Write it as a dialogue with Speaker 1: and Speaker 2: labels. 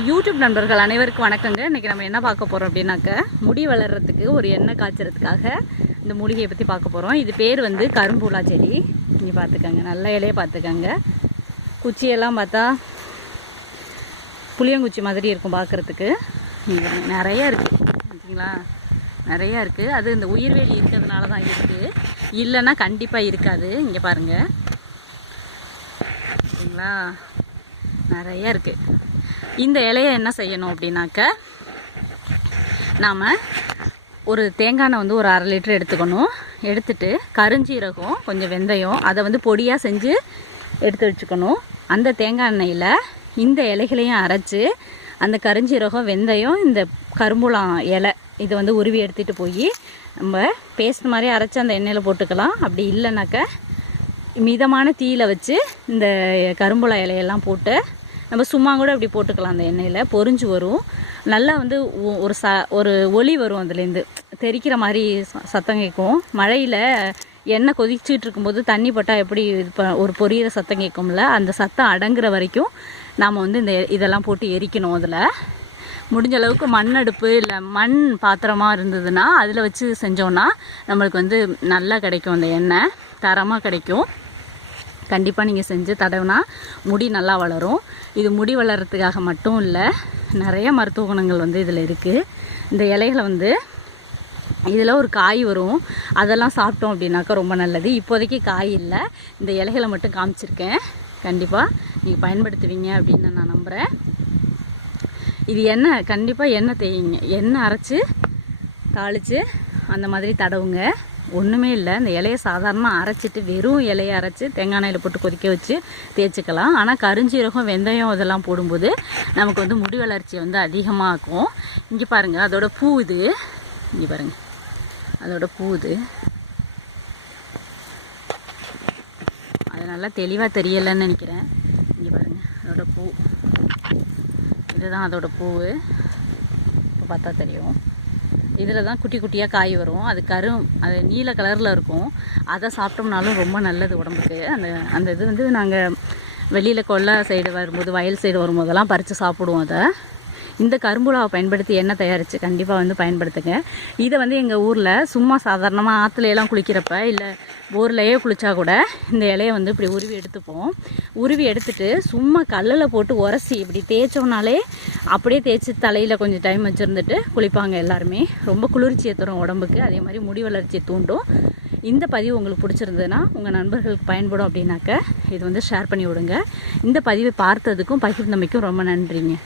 Speaker 1: YouTube நண்பர்கள் அனைவருக்கும் வணக்கங்க. இன்றைக்கி நம்ம என்ன பார்க்க போகிறோம் அப்படின்னாக்க முடி வளர்கிறதுக்கு ஒரு எண்ணெய் காய்ச்சறதுக்காக இந்த மூலிகையை பற்றி பார்க்க போகிறோம் இது பேர் வந்து கரும்பூலா செடி. நீங்கள் பார்த்துக்கங்க நல்ல இலையை பார்த்துக்கங்க. குச்சியெல்லாம் பார்த்தா புளியங்குச்சி மாதிரி இருக்கும் பார்க்குறதுக்கு. நிறையா இருக்குது ஓகேங்களா நிறையா இருக்குது அது இந்த உயிர்வேலி இருக்கிறதுனால தான் இருக்குது இல்லைன்னா கண்டிப்பாக இருக்காது. இங்கே பாருங்கள் சரிங்களா நிறைய இருக்குது இந்த இலையை என்ன செய்யணும் அப்படின்னாக்க நாம் ஒரு தேங்காய் எண்ணெய் வந்து ஒரு அரை லிட்டர் எடுத்துக்கணும். எடுத்துட்டு கருஞ்சீரகம் கொஞ்சம் வெந்தயம் அதை வந்து பொடியாக செஞ்சு எடுத்து வச்சுக்கணும். அந்த தேங்காய் எண்ணெயில் இந்த இலைகளையும் அரைச்சி அந்த கருஞ்சீரகம் வெந்தயம் இந்த கரும்புலாம் இலை இதை வந்து உருவி எடுத்துகிட்டு போய் நம்ம பேஸ்ட் மாதிரி அரைச்சி அந்த எண்ணெயில் போட்டுக்கலாம். அப்படி இல்லைனாக்க மிதமான தீயில வச்சு இந்த கரும்புலா இலையெல்லாம் போட்டு நம்ம சும்மா கூட இப்படி போட்டுக்கலாம் அந்த எண்ணெயில். பொரிஞ்சு வரும். நல்லா வந்து ஒரு ச ஒரு ஒளி வரும் அதுலேருந்து. தெறிக்கிற மாதிரி சத்தம் கேட்கும். மழையில் எண்ணெய் கொதிச்சுட்டு இருக்கும்போது தண்ணி பட்டால் எப்படி இது ப- ஒரு பொரியிற சத்தம் கேட்கும்ல அந்த சத்தம் அடங்குற வரைக்கும் நாம் வந்து இந்த இதெல்லாம் போட்டு எரிக்கணும் அதில். முடிஞ்ச அளவுக்கு மண் அடுப்பு இல்லை மண் பாத்திரமாக இருந்ததுன்னா அதில் வச்சு செஞ்சோன்னா நம்மளுக்கு வந்து நல்லா கிடைக்கும் அந்த எண்ணெய். தரமாக கிடைக்கும். கண்டிப்பாக நீங்கள் செஞ்சு தடவுனா முடி நல்லா வளரும். இது முடி வளர்கிறதுக்காக மட்டும் இல்லை நிறைய மருத்துவ குணங்கள் வந்து இதில் இருக்குது இந்த இலைகளை வந்து இதில் ஒரு காய் வரும். அதெல்லாம் சாப்பிட்டோம் அப்படின்னாக்கா ரொம்ப நல்லது. இப்போதைக்கு காய் இல்லை இந்த இலைகளை மட்டும் காமிச்சிருக்கேன். கண்டிப்பாக நீங்கள் பயன்படுத்துவீங்க அப்படின்னு நான் நம்புகிறேன் இது எண்ணெய் கண்டிப்பாக எண்ணெய் தேய்ங்க எண்ணெய் அரைச்சி தாளித்து அந்த மாதிரி தடவுங்க. ஒன்றுமே இல்லை. இந்த இலையை சாதாரணமாக அரைச்சிட்டு வெறும் இலையை அரைச்சி தேங்காய் எண்ணெயில் போட்டு கொதிக்க வச்சு தேய்ச்சிக்கலாம். ஆனால் கருஞ்சீரகம் வெந்தயம் இதெல்லாம் போடும்போது நமக்கு வந்து முடி வளர்ச்சி வந்து அதிகமாகும். இங்கே பாருங்கள் அதோட பூ இது. இங்கே பாருங்கள் அதோட பூ இது. அது நல்லா தெளிவாக தெரியலைன்னு நினைக்கிறேன். இங்கே பாருங்கள் அதோட பூ. இதுதான் அதோட பூவு. இப்போ பார்த்தா தெரியும். இதில் தான் குட்டி குட்டியாக காய் வரும். அது கரும் அது நீல கலரில் இருக்கும். அதை சாப்பிட்டோம்னாலும் ரொம்ப நல்லது உடம்புக்கு. அந்த அந்த இது வந்து நாங்கள் வெளியில் கொல்லை சைடு வரும்போது வயல் சைடு வரும்போதெல்லாம் பறித்து சாப்பிடுவோம் அதை. இந்த கரும்புலாவை பயன்படுத்தி எண்ணெய் தயாரித்து கண்டிப்பாக வந்து பயன்படுத்துங்க. இதை வந்து எங்கள் ஊரில் சும்மா சாதாரணமாக ஆற்றுலையெல்லாம் குளிக்கிறப்ப இல்லை ஊர்லேயே குளித்தா கூட இந்த இலையை வந்து இப்படி உருவி எடுத்துப்போம். உருவி எடுத்துட்டு சும்மா கல்லில் போட்டு உரசி இப்படி தேய்ச்சோம்னாலே அப்படியே தேய்ச்சி தலையில் கொஞ்சம் டைம் வச்சுருந்துட்டு குளிப்பாங்க எல்லாருமே. ரொம்ப குளிர்ச்சியை தரும் உடம்புக்கு. அதே மாதிரி முடி வளர்ச்சியை தூண்டும். இந்த பதிவு உங்களுக்கு பிடிச்சிருந்ததுன்னா உங்கள் நண்பர்களுக்கு பயன்படும் அப்படின்னாக்க இது வந்து ஷேர் பண்ணி விடுங்க. இந்த பதிவை பார்த்ததுக்கும் பகிர்ந்தமைக்கும் ரொம்ப நன்றிங்க.